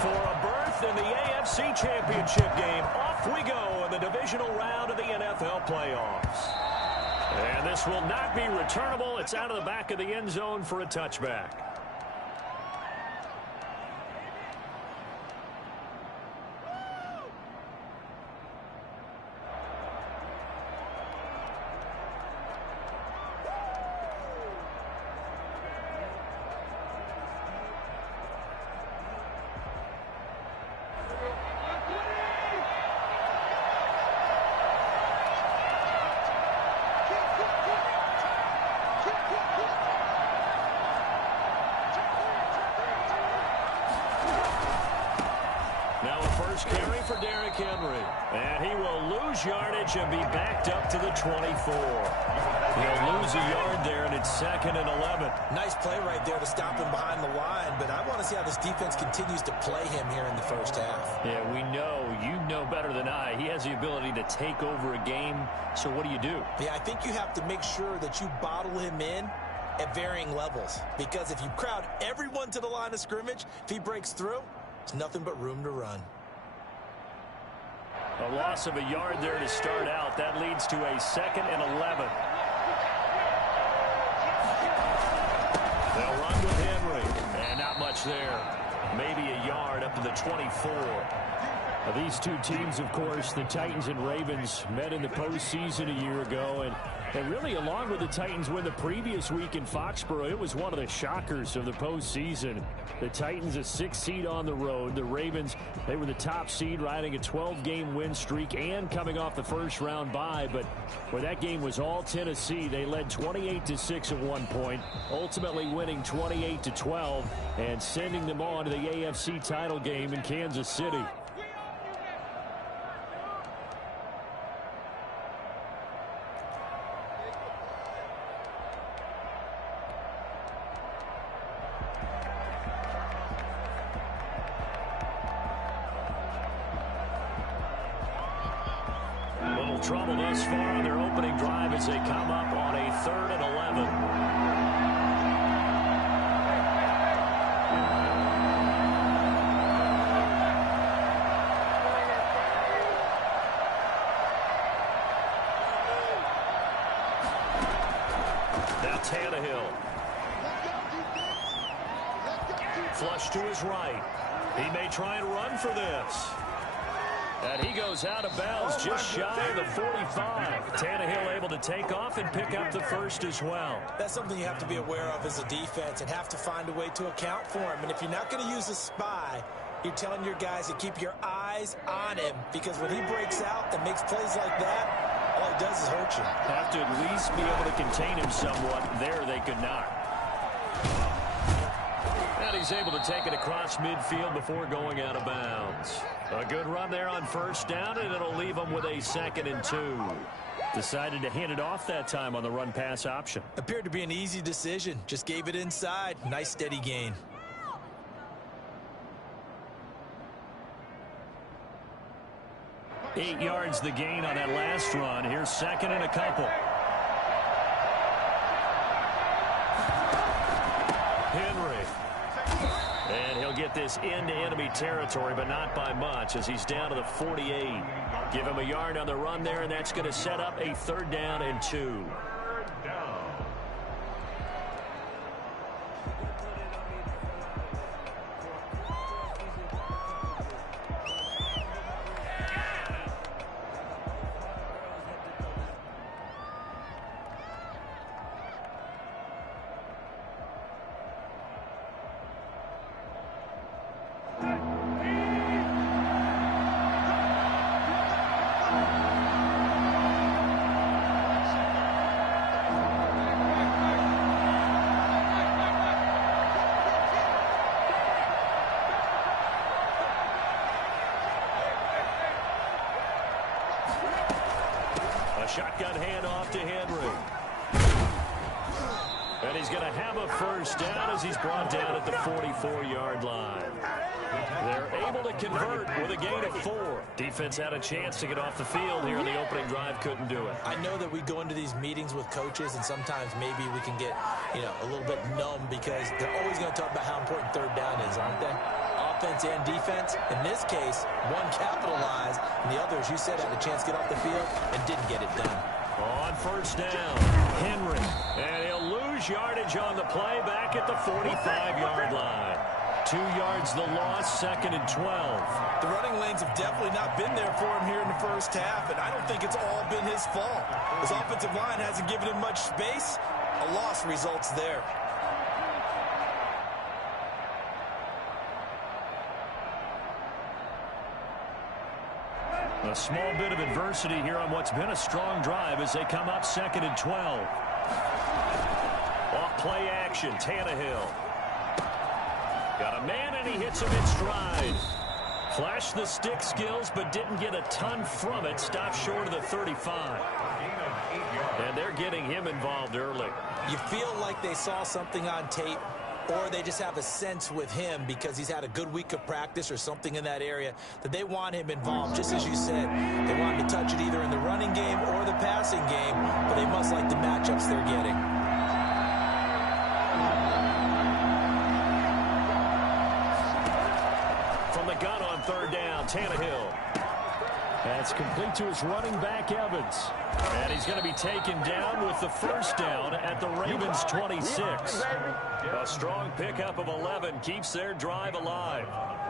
For a berth in the AFC Championship game, off we go in the divisional round of the NFL playoffs. And this will not be returnable. It's out of the back of the end zone for a touchback. Carry for Derrick Henry. And he will lose yardage and be backed up to the 24. He'll lose a yard there, and it's 2nd and 11. Nice play right there to stop him behind the line, but I want to see how this defense continues to play him here in the first half. Yeah, we know. You know better than I. He has the ability to take over a game, so what do you do? Yeah, I think you have to make sure that you bottle him in at varying levels, because if you crowd everyone to the line of scrimmage, if he breaks through, there's nothing but room to run. A loss of a yard there to start out. That leads to a 2nd and 11. They'll run with Henry. And not much there. Maybe a yard up to the 24. These two teams, of course, the Titans and Ravens, met in the postseason a year ago. And really, along with the Titans win the previous week in Foxborough, it was one of the shockers of the postseason. The Titans, a 6th seed on the road. The Ravens, they were the top seed, riding a 12-game win streak and coming off the first-round bye. But where that game was all Tennessee, they led 28-6 at one point, ultimately winning 28-12 and sending them on to the AFC title game in Kansas City. Trouble thus far on their opening drive as they come up on a 3rd and 11. Now Tannehill. Flush to his right. He may try and run for this. And he goes out of bounds just shy of the 45. Tannehill able to take off and pick up the first as well. That's something you have to be aware of as a defense and have to find a way to account for him. And if you're not going to use a spy, you're telling your guys to keep your eyes on him, because when he breaks out and makes plays like that, all he does is hurt you. Have to at least be able to contain him somewhat. There they could not. And he's able to take it across midfield before going out of bounds. A good run there on first down, and it'll leave him with a 2nd and 2. Decided to hand it off that time on the run-pass option. Appeared to be an easy decision. Just gave it inside. Nice steady gain. Eight yards the gain on that last run. Here's 2nd and a couple. Henry. And he'll get this into enemy territory, but not by much, as he's down to the 48. Give him a yard on the run there, and that's going to set up a 3rd down and 2. Shotgun handoff to Henry. And he's going to have a first down as he's brought down at the 44-yard line. They're able to convert with a gain of 4. Defense had a chance to get off the field here in the opening drive, couldn't do it. I know that we go into these meetings with coaches, and sometimes maybe we can get, a little bit numb because they're always going to talk about how important third down is, aren't they? Offense and defense. In this case, one capitalized, and the other, as you said, had a chance to get off the field and didn't get it done. On first down, Henry. And he'll lose yardage on the play back at the 45-yard line. 2 yards the loss, 2nd and 12. The running lanes have definitely not been there for him here in the first half, and I don't think it's all been his fault. His offensive line hasn't given him much space. A loss results there. A small bit of adversity here on what's been a strong drive as they come up 2nd and 12. Off play action, Tannehill. Got a man and he hits him in stride. Flashed the stick skills but didn't get a ton from it. Stopped short of the 35. And they're getting him involved early. You feel like they saw something on tape, or they just have a sense with him because he's had a good week of practice or something in that area that they want him involved. Just as you said, they want him to touch it either in the running game or the passing game, but they must like the matchups they're getting. From the gun on third down, Tannehill. That's complete to his running back, Evans. And he's going to be taken down with the first down at the Ravens' 26. A strong pickup of 11 keeps their drive alive.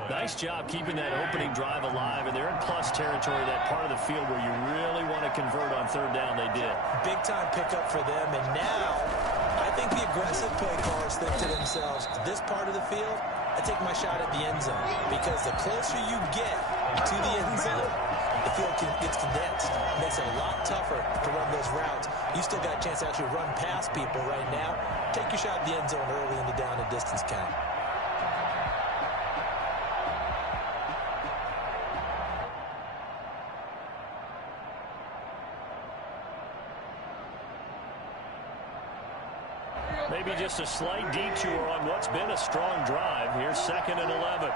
Nice job keeping that opening drive alive, and they're in plus territory, that part of the field where you really want to convert on third down. They did. Big-time pickup for them, and now I think the aggressive play callers think to themselves, this part of the field, I take my shot at the end zone, because the closer you get to the end zone, the field gets condensed. It makes it a lot tougher to run those routes. You still got a chance to actually run past people right now. Take your shot at the end zone early in the down and distance count. Maybe just a slight detour on what's been a strong drive. Here's 2nd and 11.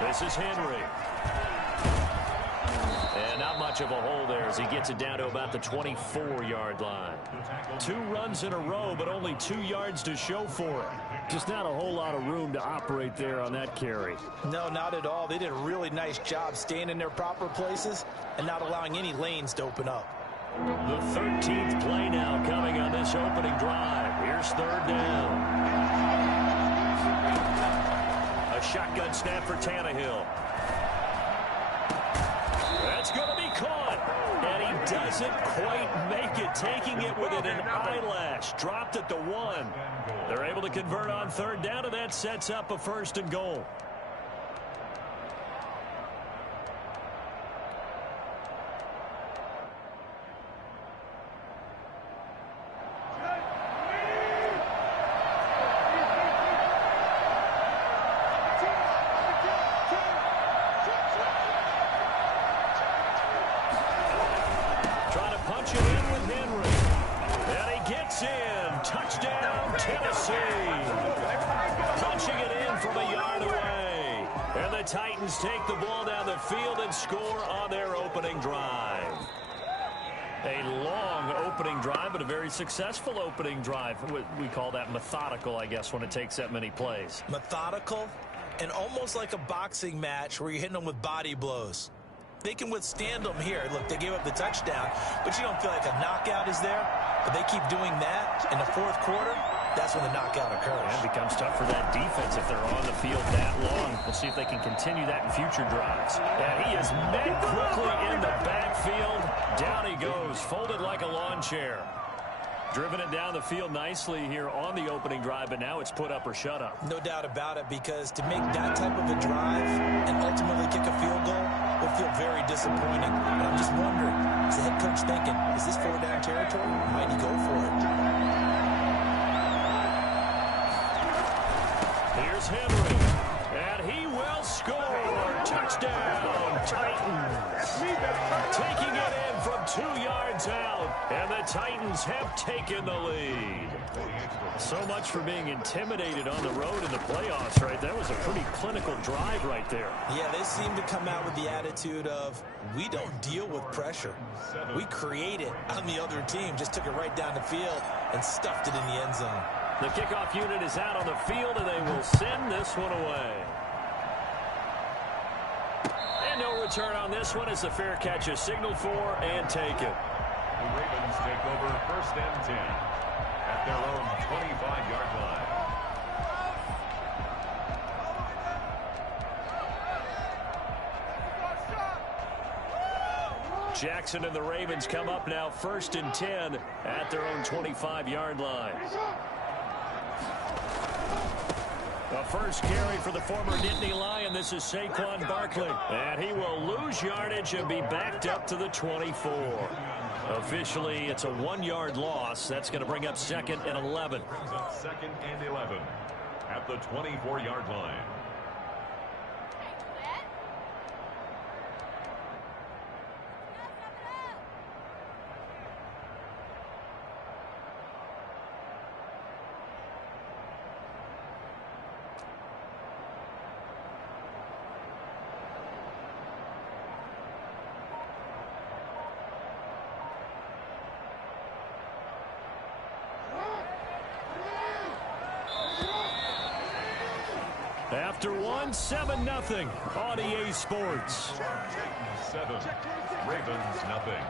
This is Henry. And not much of a hole there as he gets it down to about the 24-yard line. 2 runs in a row, but only 2 yards to show for it. Just not a whole lot of room to operate there on that carry. No, not at all. They did a really nice job staying in their proper places and not allowing any lanes to open up. The 13th play now coming on this opening drive. Here's third down. A shotgun snap for Tannehill. That's going to be caught. And he doesn't quite make it, taking it within an eyelash. Dropped at the 1. They're able to convert on third down, and that sets up a 1st and goal. Titans take the ball down the field and score on their opening drive. A long opening drive, but a very successful opening drive. We call that methodical, I guess, when it takes that many plays. Methodical and almost like a boxing match where you're hitting them with body blows. They can withstand them here. Look, they gave up the touchdown, but you don't feel like a knockout is there. But they keep doing that in the 4th quarter. That's when the knockout occurs. And it becomes tough for that defense if they're on the field that long. We'll see if they can continue that in future drives. And he is met quickly in the backfield. Down he goes, folded like a lawn chair. Driven it down the field nicely here on the opening drive, but now it's put up or shut up. No doubt about it, because to make that type of a drive and ultimately kick a field goal would feel very disappointing. And I'm just wondering, is the head coach thinking, is this 4-down territory? Might he go for it? Here's Henry, and he will score. Touchdown, Titans. Taking it in from 2 yards out, and the Titans have taken the lead. So much for being intimidated on the road in the playoffs, right? That was a pretty clinical drive right there. Yeah, they seem to come out with the attitude of, we don't deal with pressure. We create it on the other team. Just took it right down the field and stuffed it in the end zone. The kickoff unit is out on the field, and they will send this one away. And no return on this one as the fair catch is signaled for and taken. The Ravens take over 1st and 10 at their own 25-yard line. Jackson and the Ravens come up now 1st and 10 at their own 25-yard line. The first carry for the former Nittany Lion. This is Saquon Barkley. And he will lose yardage and be backed up to the 24. Officially, it's a 1-yard loss. That's going to bring up 2nd and 11. 2nd and 11 at the 24-yard line. After one, 7-0 on EA Sports. 7, Ravens nothing.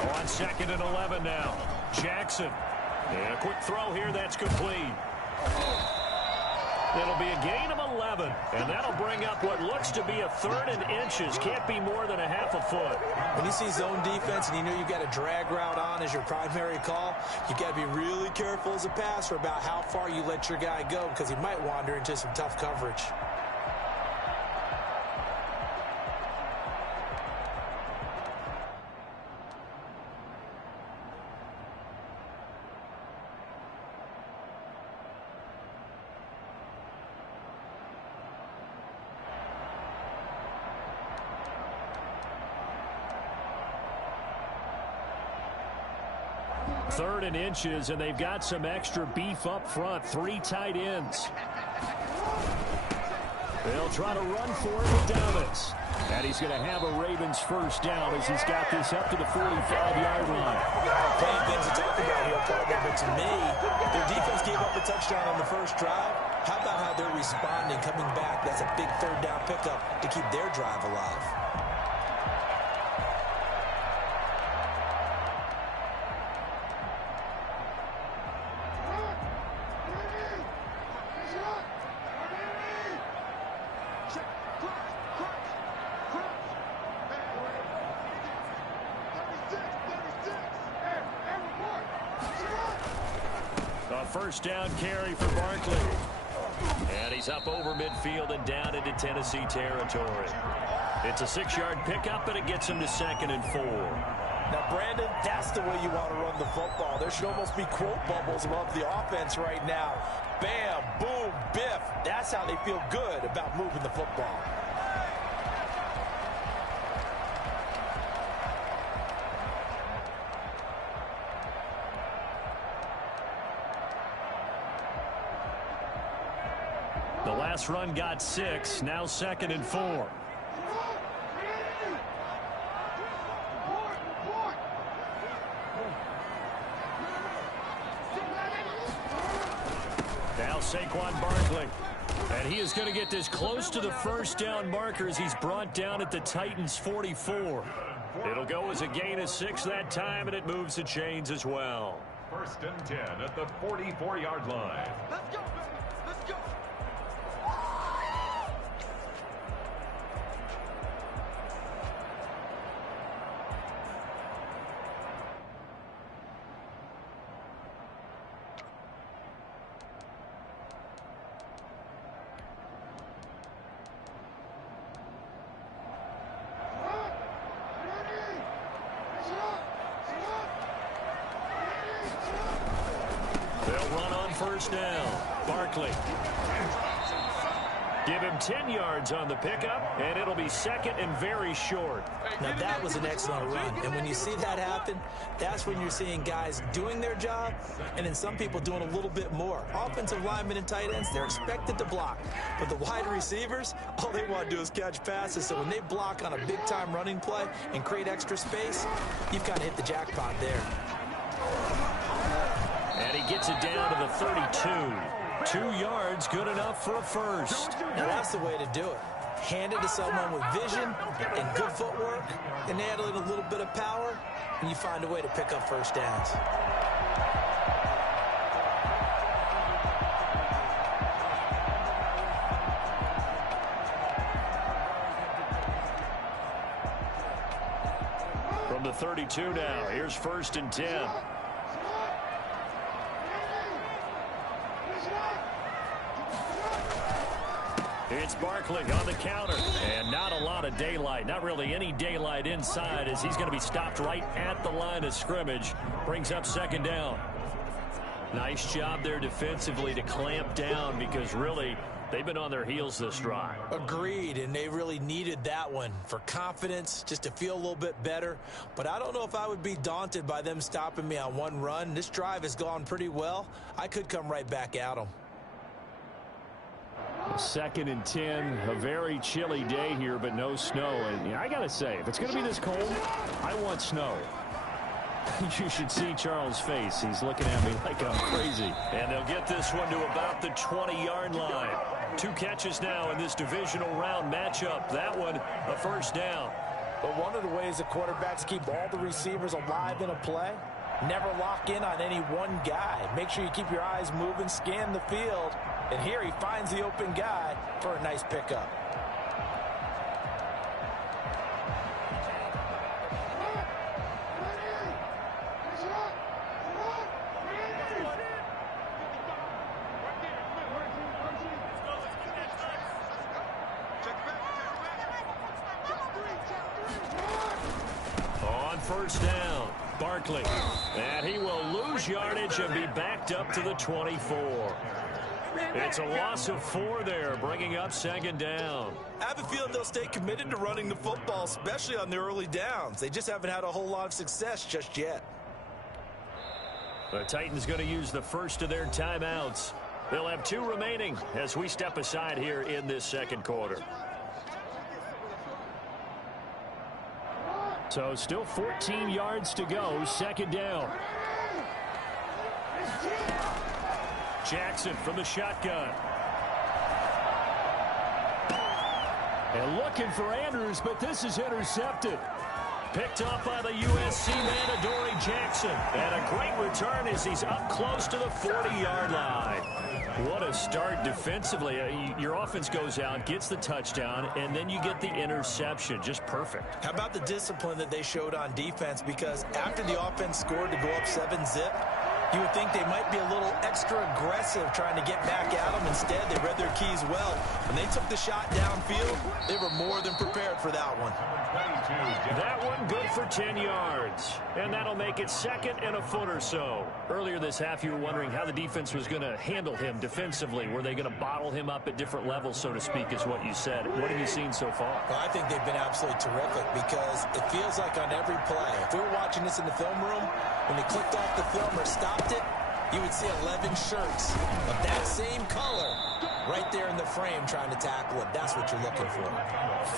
On 2nd and 11 now. Jackson. And a quick throw here that's complete. It'll be a gain of 11, and that'll bring up what looks to be a 3rd and inches. Can't be more than a half a foot. When you see zone defense and you know you've got a drag route on as your primary call, you got to be really careful as a passer about how far you let your guy go because he might wander into some tough coverage. Third and inches, and they've got some extra beef up front. 3 tight ends. They'll try to run for it with Davis. And he's going to have a Ravens first down as he's got this up to the 45-yard line. Plenty of things to talk about here, partner, but to me, their defense gave up a touchdown on the first drive. How about how they're responding, coming back? That's a big 3rd down pickup to keep their drive alive. First down carry for Barkley. And he's up over midfield and down into Tennessee territory. It's a 6-yard pickup, and it gets him to 2nd and 4. Now, Brandon, that's the way you want to run the football. There should almost be quote bubbles above the offense right now. Bam, boom, biff. That's how they feel good about moving the football. The last run got 6, now 2nd and 4. Now Saquon Barkley. And he is going to get this close to the first down marker as he's brought down at the Titans' 44. It'll go as a gain of 6 that time, and it moves the chains as well. 1st and 10 at the 44-yard line. Let's go, let's go. run on first down. Barkley. Give him 10 yards on the pickup, and it'll be second and very short. Now, that was an excellent run. And when you see that happen, that's when you're seeing guys doing their job and then some people doing a little bit more. Offensive linemen and tight ends, they're expected to block. But the wide receivers, all they want to do is catch passes. So when they block on a big-time running play and create extra space, you've kind of hit the jackpot there. And he gets it down to the 32. 2 yards, good enough for a first. Now that's the way to do it. Hand it to someone with vision and good footwork, and add in a little bit of power, and you find a way to pick up first downs. From the 32 now, here's 1st and 10. It's Barkley on the counter, and not a lot of daylight, not really any daylight inside, as he's going to be stopped right at the line of scrimmage. Brings up 2nd down. Nice job there defensively to clamp down, because really they've been on their heels this drive. Agreed, and they really needed that one for confidence, just to feel a little bit better. But I don't know if I would be daunted by them stopping me on one run. This drive has gone pretty well. I could come right back at them. 2nd and 10, a very chilly day here, but no snow. And I got to say, if it's going to be this cold, I want snow. You should see Charles' face. He's looking at me like I'm crazy. And they'll get this one to about the 20-yard line. 2 catches now in this divisional round matchup. That one, a first down. But one of the ways the quarterbacks keep all the receivers alive in a play, never lock in on any one guy. Make sure you keep your eyes moving, scan the field. And here he finds the open guy for a nice pickup. On first down, Barkley. And he will lose yardage and be backed up to the 24. It's a loss of 4 there, bringing up 2nd down. I have a feeling they'll stay committed to running the football, especially on the early downs. They just haven't had a whole lot of success just yet. The Titans going to use the first of their timeouts. They'll have 2 remaining as we step aside here in this 2nd quarter. So still 14 yards to go, 2nd down. Jackson from the shotgun. And looking for Andrews, but this is intercepted. Picked off by the USC man, Adoree Jackson. And a great return as he's up close to the 40-yard line. What a start defensively. Your offense goes out, gets the touchdown, and then you get the interception. Just perfect. How about the discipline that they showed on defense? Because after the offense scored to go up 7-zip, you would think they might be a little extra aggressive trying to get back at them. Instead, they read their keys well. When they took the shot downfield, they were more than prepared for that one. That one good for 10 yards. And that'll make it 2nd and a foot or so. Earlier this half, you were wondering how the defense was going to handle him defensively. Were they going to bottle him up at different levels, so to speak, is what you said. What have you seen so far? Well, I think they've been absolutely terrific because it feels like on every play, if we were watching this in the film room, when they clicked off the film or stopped it, you would see 11 shirts of that same color right there in the frame trying to tackle it. That's what you're looking for.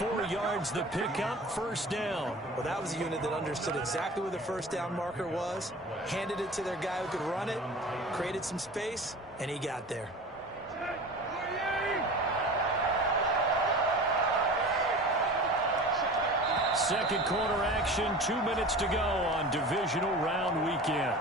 4 yards the pickup, first down. Well, that was a unit that understood exactly where the first down marker was, handed it to their guy who could run it, created some space, and he got there. Second quarter action, 2 minutes to go on divisional round weekend.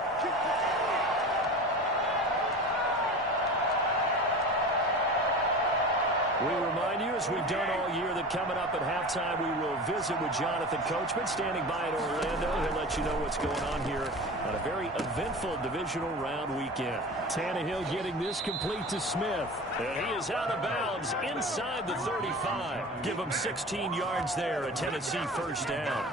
We remind you, as we've done all year, that coming up at halftime, we will visit with Jonathan Coachman, standing by in Orlando. He'll let you know what's going on here on a very eventful divisional round weekend. Tannehill getting this complete to Smith. And he is out of bounds inside the 35. Give him 16 yards there, a Tennessee first down.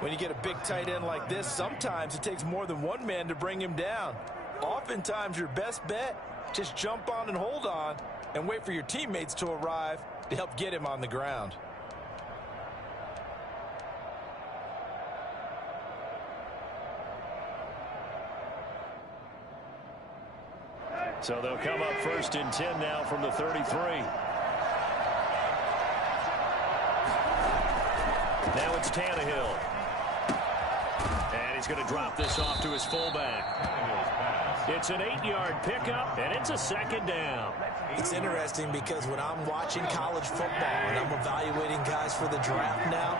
When you get a big tight end like this, sometimes it takes more than one man to bring him down. Oftentimes, your best bet, just jump on and hold on and wait for your teammates to arrive to help get him on the ground. So they'll come up 1st and 10 now from the 33. Now it's Tannehill. And he's going to drop this off to his fullback. It's an 8-yard pickup, and it's a 2nd down. It's interesting because when I'm watching college football and I'm evaluating guys for the draft now,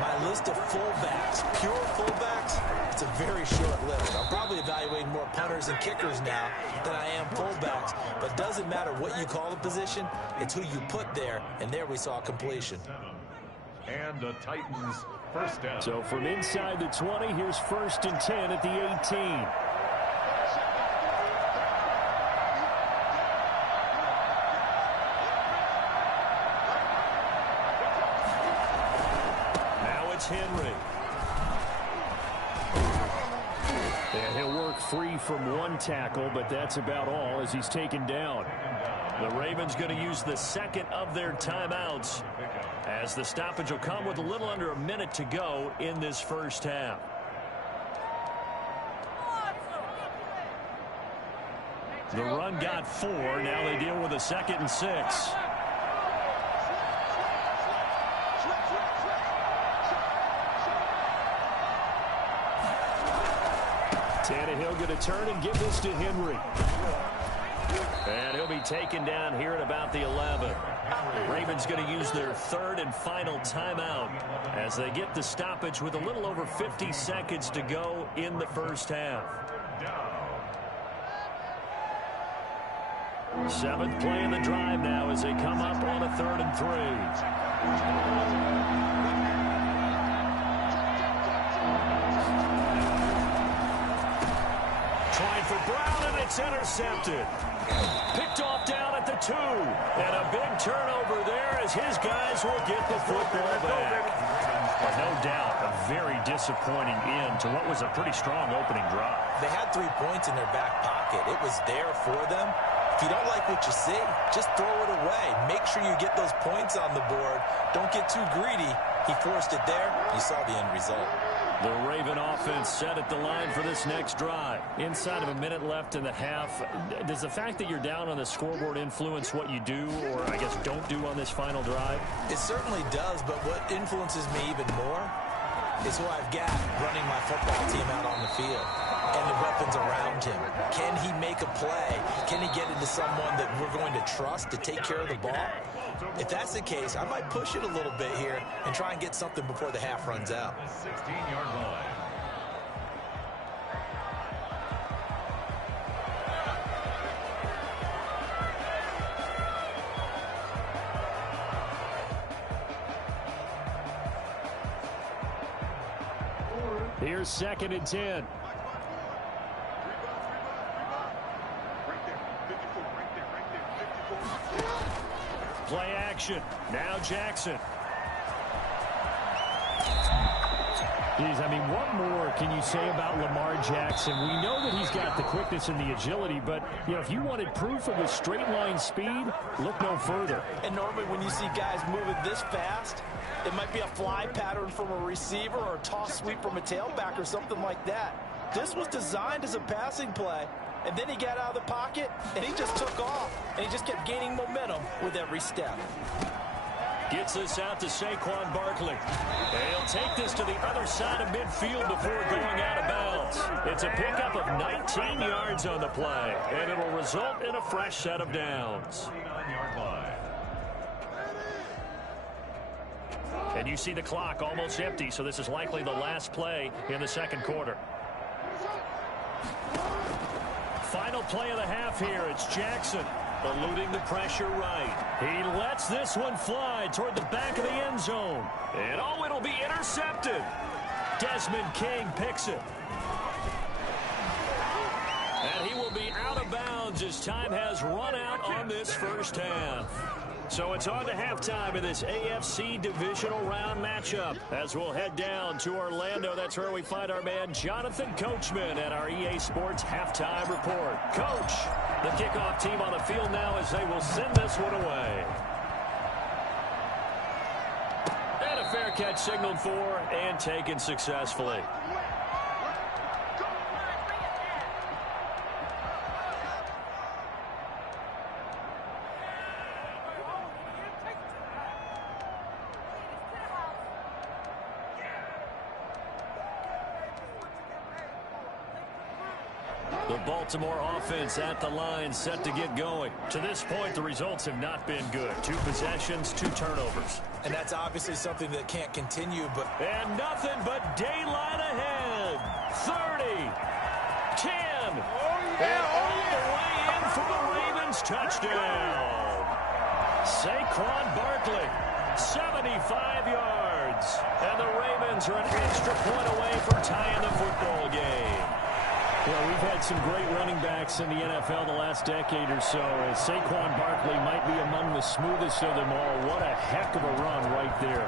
my list of fullbacks, pure fullbacks, it's a very short list. I'm probably evaluating more punters and kickers now than I am fullbacks. But it doesn't matter what you call the position, it's who you put there, and there we saw completion. And the Titans 1st down. So from inside the 20, here's 1st and 10 at the 18. Henry. And he'll work free from one tackle, but that's about all as he's taken down. The Ravens going to use the 2nd of their timeouts as the stoppage will come with a little under a minute to go in this first half. The run got 4. Now they deal with a 2nd and 6. Tannehill going to turn and give this to Henry. And he'll be taken down here at about the 11. Ravens going to use their 3rd and final timeout as they get the stoppage with a little over 50 seconds to go in the first half. 7th play in the drive now as they come up on a 3rd and 3. Trying for Brown, and it's intercepted. Picked off down at the 2. And a big turnover there as his guys will get the football back. But no doubt, a very disappointing end to what was a pretty strong opening drive. They had 3 points in their back pocket. It was there for them. If you don't like what you see, just throw it away. Make sure you get those points on the board. Don't get too greedy. He forced it there. You saw the end result. The Raven offense set at the line for this next drive. Inside of a minute left in the half, does the fact that you're down on the scoreboard influence what you do, or I guess don't do on this final drive? It certainly does, but what influences me even more is who I've got running my football team out on the field and the weapons around him. Can he make a play? Can he get into someone that we're going to trust to take care of the ball? If that's the case, I might push it a little bit here and try and get something before the half runs out. 16-yard line. Here's 2nd and 10. Play action. Now Jackson. Geez, I mean, what more can you say about Lamar Jackson? We know that he's got the quickness and the agility, but, you know, if you wanted proof of his straight line speed, look no further. And normally when you see guys moving this fast, it might be a fly pattern from a receiver or a toss sweep from a tailback or something like that. This was designed as a passing play, and then he got out of the pocket, and he just took off, and he just kept gaining momentum with every step. Gets this out to Saquon Barkley. They'll take this to the other side of midfield before going out of bounds. It's a pickup of 19 yards on the play, and it'll result in a fresh set of downs. 39-yard line. And you see the clock almost empty, so this is likely the last play in the second quarter. Final play of the half here. It's Jackson eluding the pressure right. He lets this one fly toward the back of the end zone. And oh, it'll be intercepted. Desmond King picks it. And he will be out of bounds as time has run out on this first half. So it's on to halftime in this AFC divisional round matchup. As we'll head down to Orlando, that's where we find our man Jonathan Coachman at our EA Sports Halftime Report. Coach, the kickoff team on the field now as they will send this one away. And a fair catch signaled for and taken successfully. The Baltimore offense at the line, set to get going. To this point, the results have not been good. 2 possessions, 2 turnovers. And that's obviously something that can't continue, but... And nothing but daylight ahead. 30, 10, and all the way in for the Ravens touchdown. Saquon Barkley, 75 yards. And the Ravens are an extra point away from tying the football game. Well, we've had some great running backs in the NFL the last decade or so. Saquon Barkley might be among the smoothest of them all. What a heck of a run right there.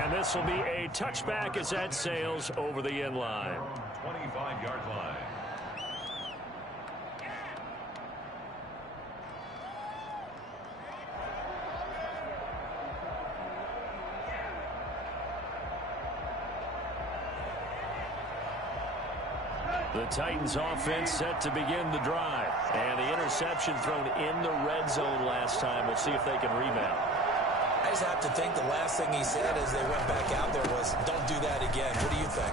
And this will be a touchback as that sails over the end line. 25-yard line. The Titans offense set to begin the drive. And the interception thrown in the red zone last time. We'll see if they can rebound. I just have to think the last thing he said as they went back out there was, don't do that again. What do you think?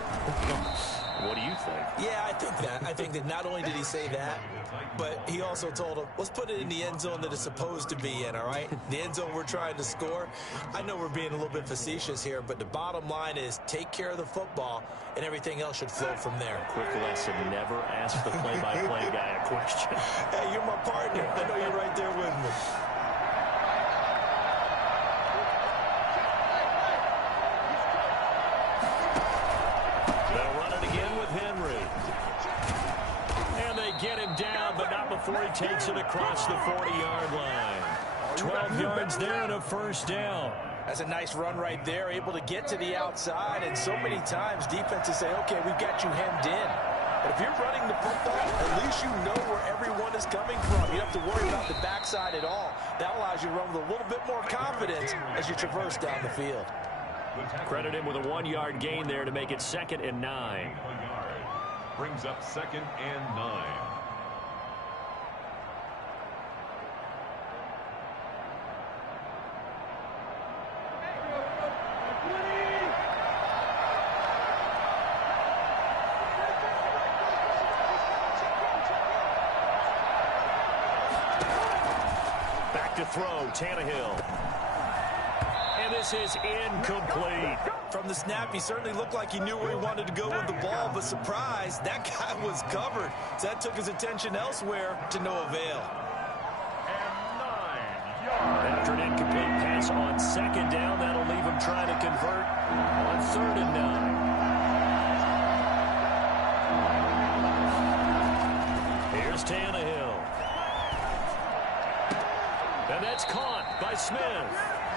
What do you think? Yeah, I think that. I think that not only did he say that, but he also told him, let's put it in the end zone that it's supposed to be in, all right? The end zone we're trying to score. I know we're being a little bit facetious here, but the bottom line is take care of the football, and everything else should flow from there. Quick lesson, never ask the play-by-play guy a question. Hey, you're my partner. I know you're right there with me. Get him down, but not before he takes it across the 40-yard line. 12 yards there and a first down. That's a nice run right there, able to get to the outside, and so many times defenses say, okay, we've got you hemmed in. But if you're running the football, at least you know where everyone is coming from. You don't have to worry about the backside at all. That allows you to run with a little bit more confidence as you traverse down the field. Credit him with a 1-yard gain there to make it 2nd and 9. Brings up 2nd and 9. Back to throw, Tannehill. And this is incomplete. From the snap, he certainly looked like he knew where he wanted to go with the ball, but surprise, that guy was covered. So that took his attention elsewhere to no avail. After an incomplete pass on 2nd down, that'll leave him trying to convert on 3rd and 9. Here's Tannehill. And that's caught by Smith.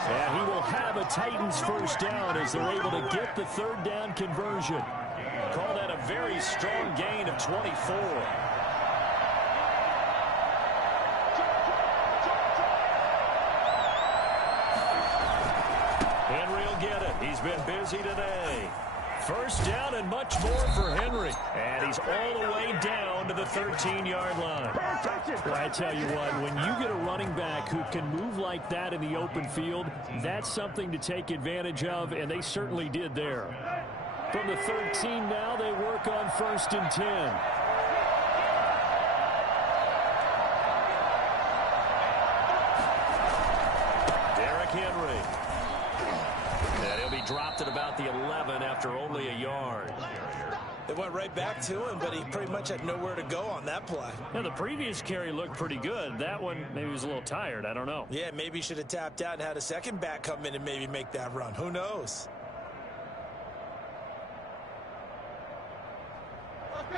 Yeah, he will have a Titans first down as they're able to get the 3rd down conversion. Call that a very strong gain of 24. Henry will get it. He's been busy today. First down and much more for Henry. And he's all the way down to the 13-yard line. Well, I tell you what, when you get a running back who can move like that in the open field, that's something to take advantage of, and they certainly did there. From the 13 now, they work on 1st and 10. Derrick Henry. And he'll be dropped at about the 11 after only a yard. They went right back to him, but he pretty much had nowhere to go on that play. Yeah, the previous carry looked pretty good. That one, maybe he was a little tired. I don't know. Yeah, maybe he should have tapped out and had a second back come in and maybe make that run. Who knows?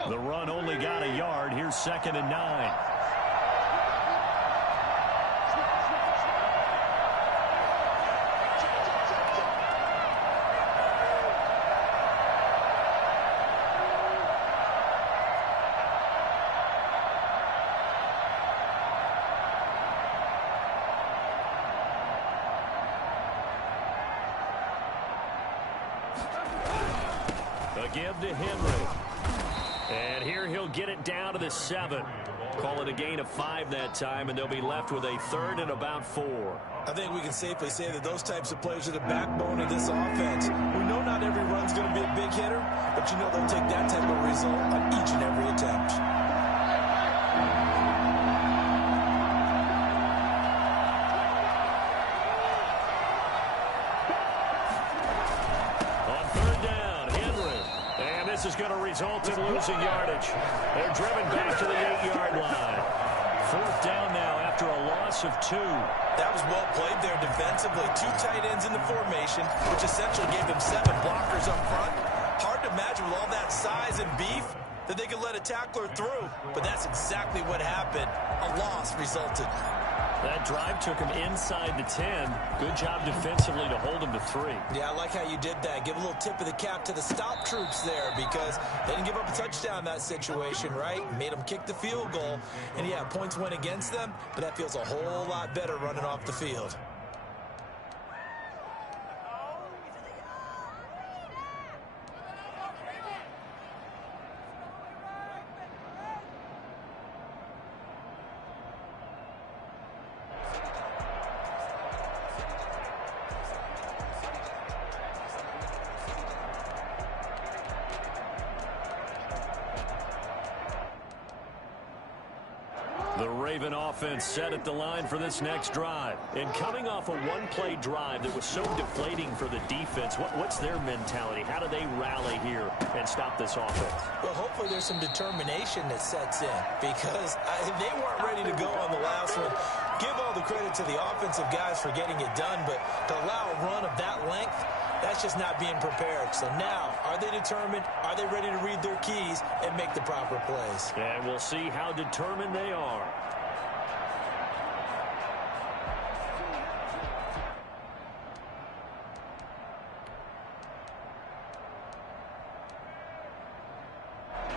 The run only got a yard. Here's 2nd and 9. Give to Henry. And here he'll get it down to the 7. Call it a gain of 5 that time, and they'll be left with a 3rd and about 4. I think we can safely say that those types of players are the backbone of this offense. We know not every run's going to be a big hitter, but you know they'll take that type of result on each and every attempt. This is going to result in losing yardage. They're driven back to the 8-yard line. 4th down now after a loss of 2. That was well played there defensively. 2 tight ends in the formation, which essentially gave them 7 blockers up front. Hard to imagine with all that size and beef that they could let a tackler through, but that's exactly what happened. A loss resulted. That drive took him inside the 10. Good job defensively to hold him to 3. Yeah, I like how you did that. Give a little tip of the cap to the stop troops there because they didn't give up a touchdown in that situation, right? Made them kick the field goal. And, yeah, points went against them, but that feels a whole lot better running off the field. The Raven offense set at the line for this next drive. And coming off a one-play drive that was so deflating for the defense, what's their mentality? How do they rally here and stop this offense? Well, hopefully there's some determination that sets in because they weren't ready to go on the last one. Give all the credit to the offensive guys for getting it done, but to allow a run of that length, that's just not being prepared. So now, are they determined? Are they ready to read their keys and make the proper plays? And we'll see how determined they are.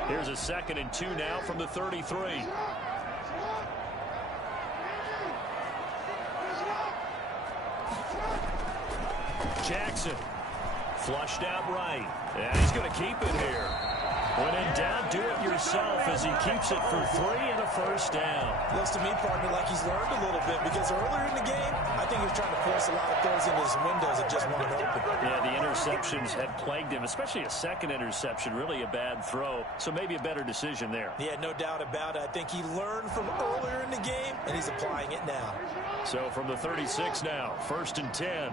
Here's a 2nd and 2 now from the 33. Jackson flushed out right. And he's going to keep it here. When in doubt, do it yourself as he keeps it for 3 and a 1st down. Looks to me, partner, like he's learned a little bit because earlier in the game, I think he was trying to force a lot of throws into his windows that just weren't open. Yeah, the interceptions had plagued him, especially a 2nd interception, really a bad throw. So maybe a better decision there. Yeah, no doubt about it. I think he learned from earlier in the game, and he's applying it now. So from the 36 now, 1st and 10.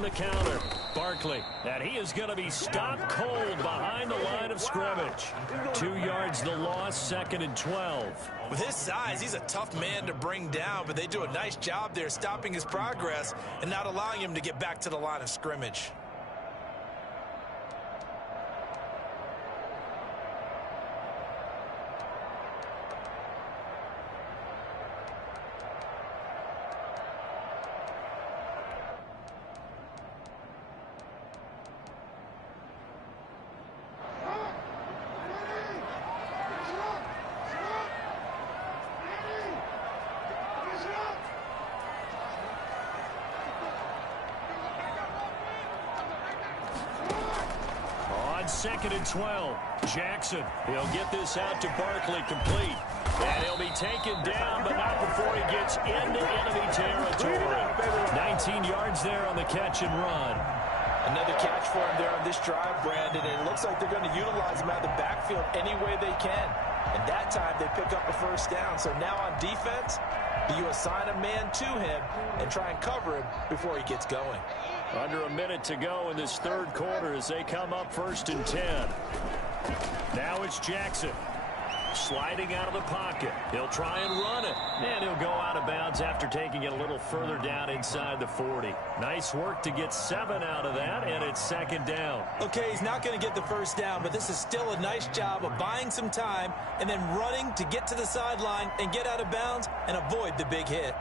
The counter. Barkley, and he is going to be stopped cold behind the line of scrimmage. 2 yards the loss, 2nd and 12. With his size, he's a tough man to bring down, but they do a nice job there stopping his progress and not allowing him to get back to the line of scrimmage. On 2nd and 12, Jackson. He'll get this out to Barkley, complete. And he'll be taken down, but not before he gets into enemy territory. 19 yards there on the catch and run. Another catch for him there on this drive, Brandon, and it looks like they're going to utilize him out of the backfield any way they can. And that time they pick up a 1st down. So now on defense, you assign a man to him and try and cover him before he gets going. Under a minute to go in this 3rd quarter as they come up 1st and 10. Now it's Jackson. Sliding out of the pocket. He'll try and run it. And he'll go out of bounds after taking it a little further down inside the 40. Nice work to get 7 out of that, and it's second down. Okay, he's not going to get the first down, but this is still a nice job of buying some time and then running to get to the sideline and get out of bounds and avoid the big hit.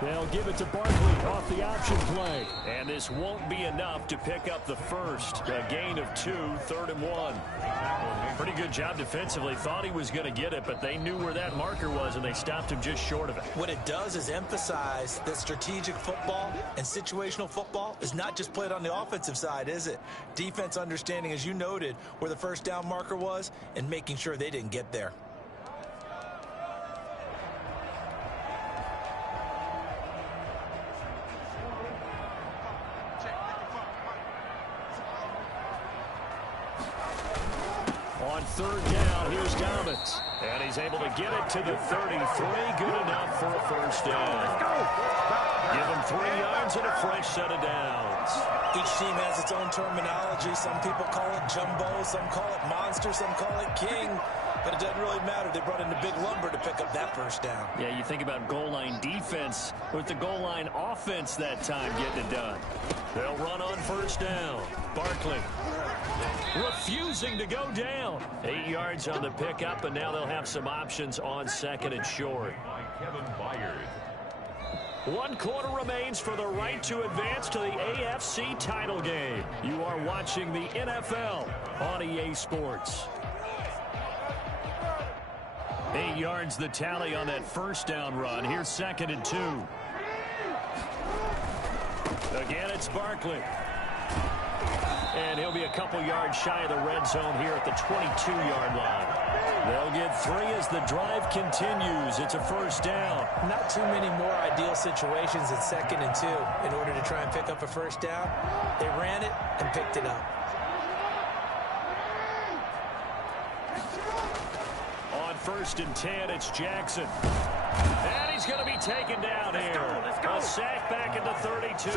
They'll give it to Barkley off the option play. And this won't be enough to pick up the first. A gain of 2, 3rd and 1. Pretty good job defensively. Thought he was going to get it, but they knew where that marker was, and they stopped him just short of it. What it does is emphasize that strategic football and situational football is not just played on the offensive side, is it? Defense understanding, as you noted, where the first down marker was and making sure they didn't get there. On 3rd down, here's Dobbins. And he's able to get it to the 33. Good enough for a first down. Give him 3 yards and a fresh set of downs. Each team has its own terminology. Some people call it jumbo, some call it monster, some call it king. But it doesn't really matter. They brought in the big lumber to pick up that first down. Yeah, you think about goal line defense with the goal line offense that time getting it done. They'll run on first down. Barkley refusing to go down. 8 yards on the pickup, and now they'll have some options on 2nd and short. By Kevin Byard. 1 quarter remains for the right to advance to the AFC title game. You are watching the NFL on EA Sports. 8 yards the tally on that first down run. Here's 2nd and 2. Again, it's Barkley. And he'll be a couple yards shy of the red zone here at the 22-yard line. They'll get 3 as the drive continues. It's a first down. Not too many more ideal situations at 2nd and 2 in order to try and pick up a first down. They ran it and picked it up. On 1st and 10, it's Jackson. And he's going to be taken down here. A sack back into 32.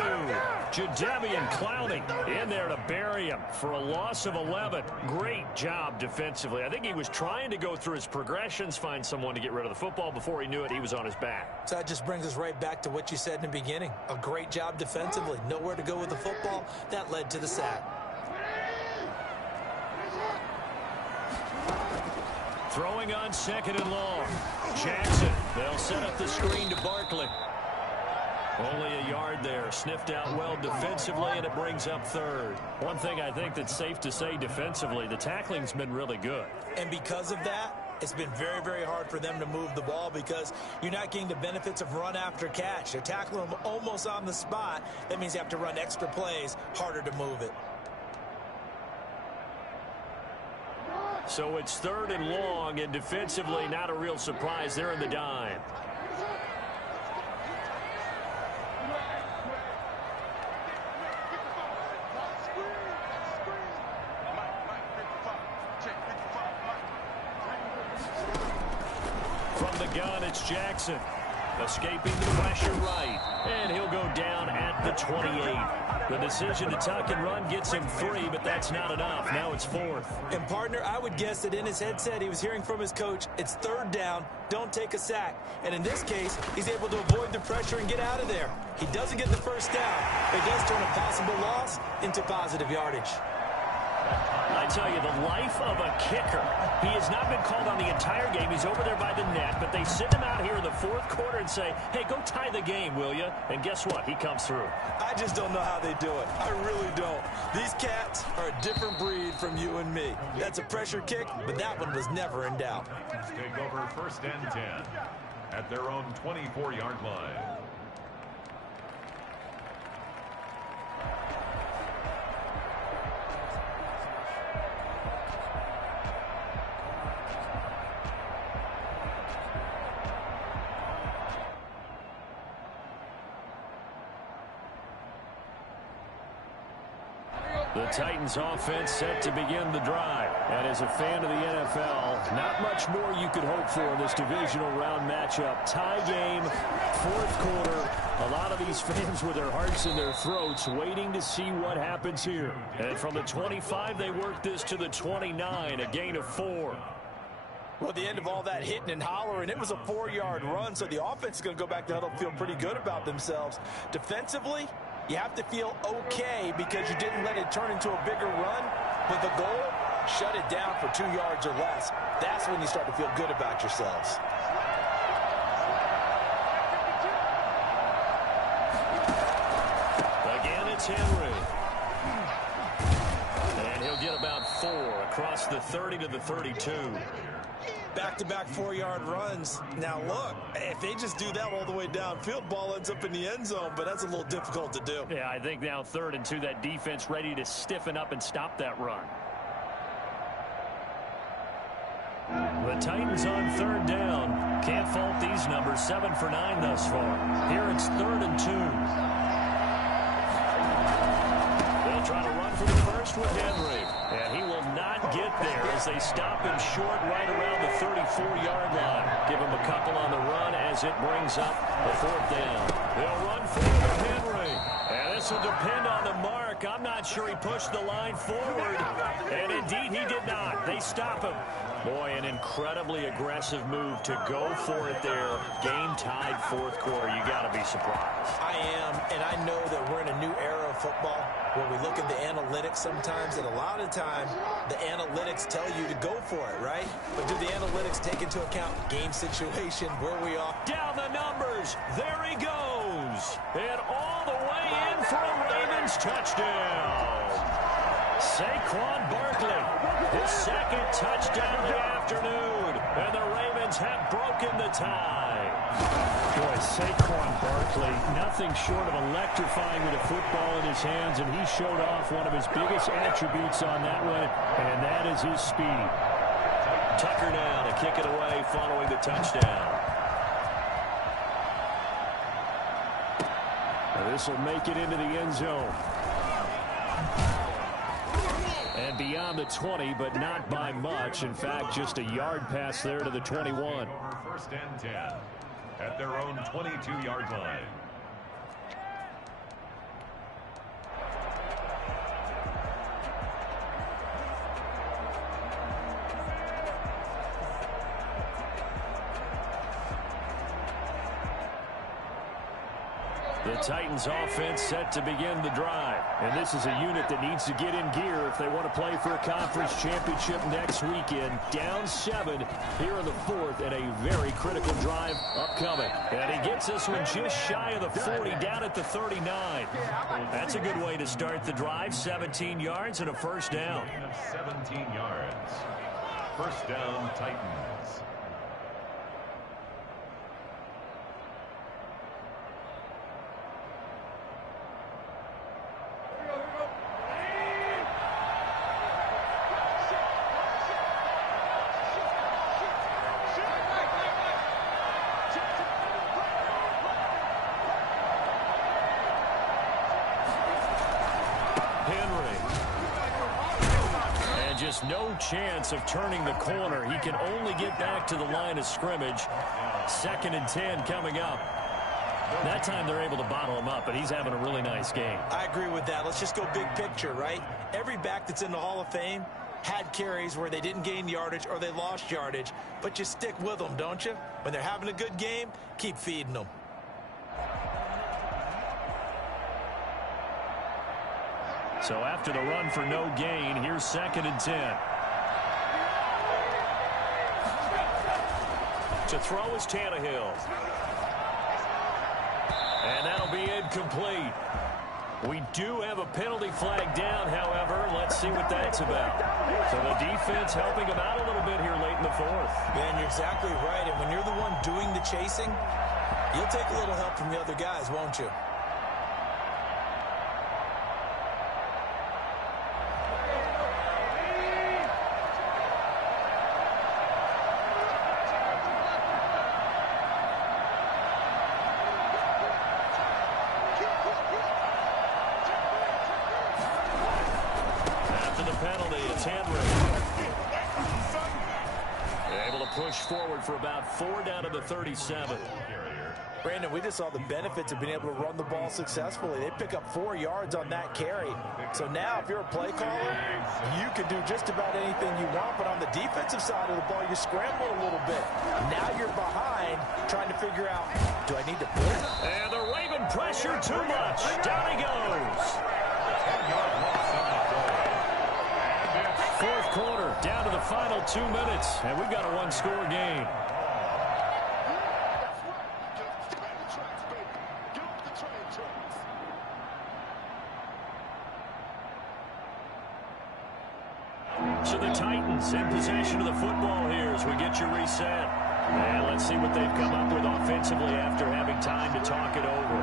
Jadeveon Clowney in there to bury him for a loss of 11. Great job defensively. I think he was trying to go through his progressions, find someone to get rid of the football. Before he knew it, he was on his back. So that just brings us right back to what you said in the beginning. A great job defensively. Nowhere to go with the football. That led to the sack. Throwing on 2nd and long. Jackson. They'll set up the screen to Barkley. Only a yard there. Sniffed out well defensively, and it brings up 3rd. One thing I think that's safe to say defensively, the tackling's been really good. And because of that, it's been very, very hard for them to move the ball because you're not getting the benefits of run after catch. They're tackling them almost on the spot. That means you have to run extra plays, harder to move it. So it's 3rd and long, and defensively, not a real surprise. They're in the dime. From the gun, it's Jackson. Escaping the pressure right. And he'll go down at the 28. The decision to tuck and run gets him 3, but that's not enough. Now it's 4th. And, partner, I would guess that in his headset he was hearing from his coach, it's 3rd down, don't take a sack. And in this case, he's able to avoid the pressure and get out of there. He doesn't get the first down, but he does turn a possible loss into positive yardage. I tell you, the life of a kicker. He has not been called on the entire game. He's over there by the net, but they send him out here in the 4th quarter and say, hey, go tie the game, will you? And guess what? He comes through. I just don't know how they do it. I really don't. These cats are a different breed from you and me. That's a pressure kick, but that one was never in doubt. Take over 1st and 10 at their own 24-yard line. The Titans offense set to begin the drive. And as a fan of the NFL, not much more you could hope for in this divisional round matchup. Tie game, fourth quarter. A lot of these fans with their hearts in their throats waiting to see what happens here. And from the 25, they work this to the 29, a gain of 4. Well, at the end of all that hitting and hollering, it was a 4-yard run, so the offense is going to go back to huddle, feel pretty good about themselves. Defensively, you have to feel okay because you didn't let it turn into a bigger run. But the goal, shut it down for 2 yards or less. That's when you start to feel good about yourselves. Again, it's Henry. And he'll get about 4 across the 30 to the 32. Back-to-back 4-yard runs. Now, look, if they just do that all the way downfield, ball ends up in the end zone, but that's a little difficult to do. Yeah, I think now 3rd and 2, that defense ready to stiffen up and stop that run. The Titans on 3rd down. Can't fault these numbers. 7 for 9 thus far. Here it's 3rd and 2. They'll try to run for the first with Henry. And he will not get there as they stop him short right around the 34-yard line. Give him a couple on the run as it brings up the 4th down. They'll run forward with Henry. And this will depend on the mark. I'm not sure he pushed the line forward. And indeed he did not. They stop him. Boy, an incredibly aggressive move to go for it there. Game tied 4th quarter. You got to be surprised. I am, and I know that we're in a new era of football where we look at the analytics sometimes, and a lot of the time the analytics tell you to go for it, right? But do the analytics take into account game situation, where we are? Down the numbers. There he goes. And all the way in for a Ravens touchdown. Saquon Barkley, his 2nd touchdown of the afternoon. And the Ravens have broken the tie. Boy, Saquon Barkley, nothing short of electrifying with a football in his hands, and he showed off one of his biggest attributes on that one, and that is his speed. Tucker now to kick it away following the touchdown. This will make it into the end zone. And beyond the 20, but not by much. In fact, just a yard pass there to the 21. 1st and 10 at their own 22-yard line. The Titans offense set to begin the drive. And this is a unit that needs to get in gear if they want to play for a conference championship next weekend. Down 7 here in the 4th, and a very critical drive upcoming. And he gets this one just shy of the 40, down at the 39. That's a good way to start the drive. 17 yards and a 1st down. 17 yards. 1st down, Titans. No chance of turning the corner. He can only get back to the line of scrimmage. 2nd and 10 coming up. That time they're able to bottle him up, but he's having a really nice game. I agree with that. Let's just go big picture, right? Every back that's in the Hall of Fame had carries where they didn't gain yardage or they lost yardage, but you stick with them, don't you? When they're having a good game, keep feeding them. So after the run for no gain, here's 2nd and 10. To throw is Tannehill. And that'll be incomplete. We do have a penalty flag down, however. Let's see what that's about. So the defense helping them out a little bit here late in the 4th. Man, you're exactly right. And when you're the one doing the chasing, you'll take a little help from the other guys, won't you? push forward for about 4 down to the 37. Brandon, we just saw the benefits of being able to run the ball successfully. They pick up 4 yards on that carry. So now if you're a play caller, you can do just about anything you want. But on the defensive side of the ball, you scramble a little bit. Now you're behind trying to figure out, do I need to blitz? And the Raven pressure too much. Down he goes. Fourth quarter, down to the final 2 minutes. And we've got a one-score game. So the Titans in possession of the football here as we get you reset. And let's see what they've come up with offensively after having time to talk it over.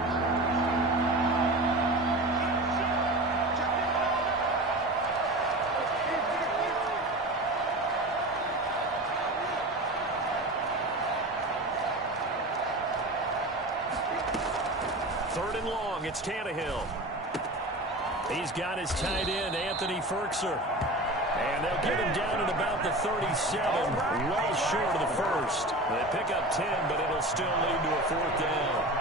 Third and long, it's Tannehill. He's got his tight end, Anthony Ferkser. And they'll get him down at about the 37, well short of the first. They pick up 10, but it'll still lead to a 4th down.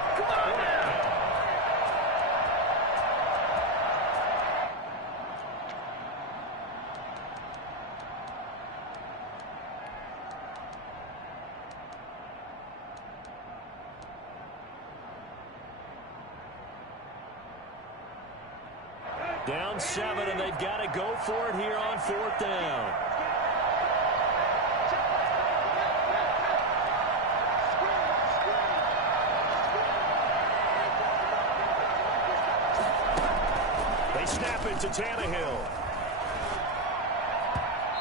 Down 7, and they've got to go for it here on 4th down. They snap it to Tannehill.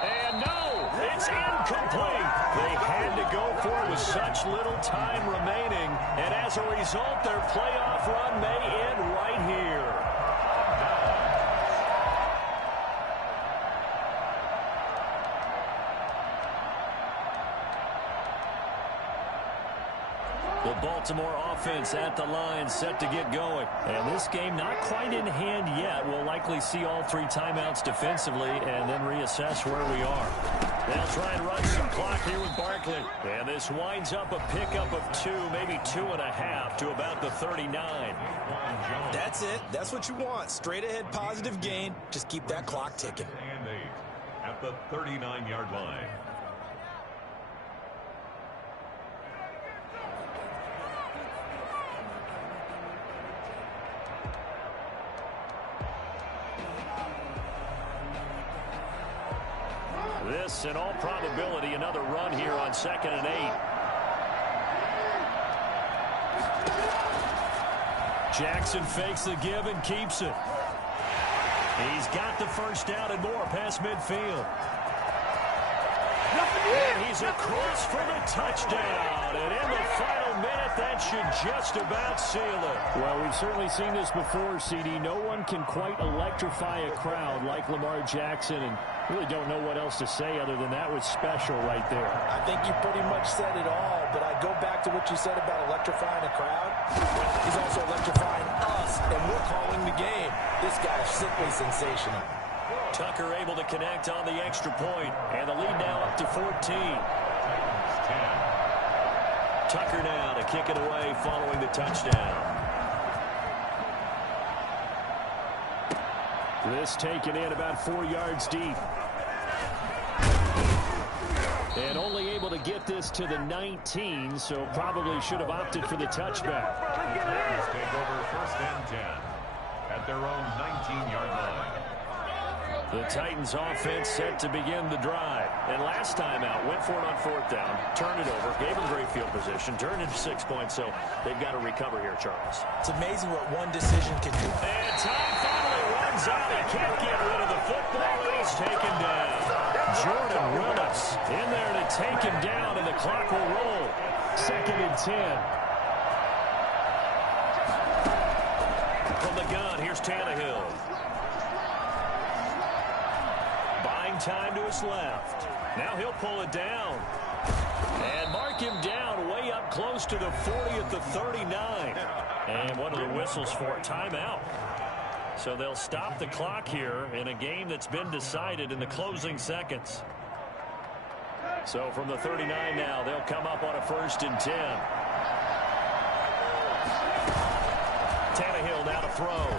And no, it's incomplete. They had to go for it with such little time remaining, and as a result, their playoff run may end right here. The Baltimore offense at the line set to get going. And this game not quite in hand yet. We'll likely see all 3 timeouts defensively and then reassess where we are. They'll try and run some clock here with Barkley. And this winds up a pickup of 2, maybe 2.5 to about the 39. That's it. That's what you want. Straight ahead positive gain. Just keep that clock ticking. And 8 at the 39-yard line. This, in all probability, another run here on 2nd and 8. Jackson fakes the give and keeps it. He's got the first down and more past midfield. And he's across for the touchdown. And in the final minute, that should just about seal it. Well, we've certainly seen this before, CD. No one can quite electrify a crowd like Lamar Jackson, and really don't know what else to say other than that was special right there. I think you pretty much said it all, but I go back to what you said about electrifying a crowd. He's also electrifying us, and we're calling the game. This guy is simply sensational. Tucker able to connect on the extra point, and the lead now up to 14. Tucker now to kick it away following the touchdown. This taken in about 4 yards deep. And only able to get this to the 19, so probably should have opted for the touchback. Titans take over 1st and 10 at their own 19-yard line. The Titans offense set to begin the drive. And last time out, went for it on 4th down, turned it over, gave them great field position, turned into 6 points, so they've got to recover here, Charles. It's amazing what one decision can do. And time finally runs out. He can't get rid of the football, and he's taken down. Jordan Willis in there to take him down, and the clock will roll. 2nd and 10. From the gun, here's Tannehill. Buying time to his left. Now he'll pull it down. And mark him down way up close to the 40 at the 39. And one of the whistles for a timeout. So they'll stop the clock here in a game that's been decided in the closing seconds. So from the 39 now, they'll come up on a 1st and 10. Tannehill now to throw.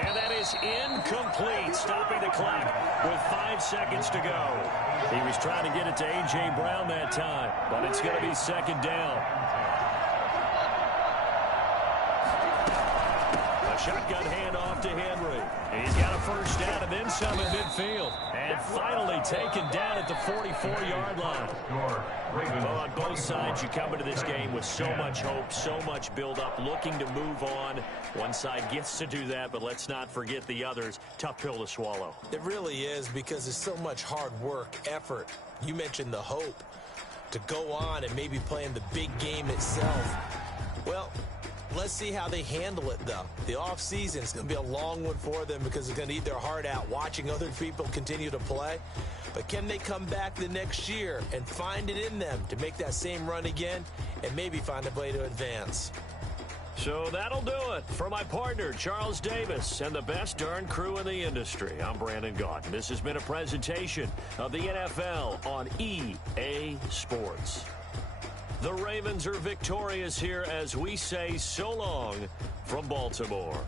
And that is incomplete, stopping the clock with 5 seconds to go. He was trying to get it to A.J. Brown that time, but it's going to be 2nd down. A shotgun handoff to Henry. He's got a 1st down and then some at midfield. And finally taken down at the 44-yard line. Well, on both sides, you come into this game with so much hope, so much build-up, looking to move on. One side gets to do that, but let's not forget the others. Tough pill to swallow. It really is, because there's so much hard work, effort. You mentioned the hope to go on and maybe play in the big game itself. Well, let's see how they handle it, though. The offseason is going to be a long one for them because they're going to eat their heart out watching other people continue to play. But can they come back the next year and find it in them to make that same run again and maybe find a way to advance? So that'll do it. For my partner, Charles Davis, and the best darn crew in the industry, I'm Brandon Gaudin. This has been a presentation of the NFL on EA Sports. The Ravens are victorious here as we say so long from Baltimore.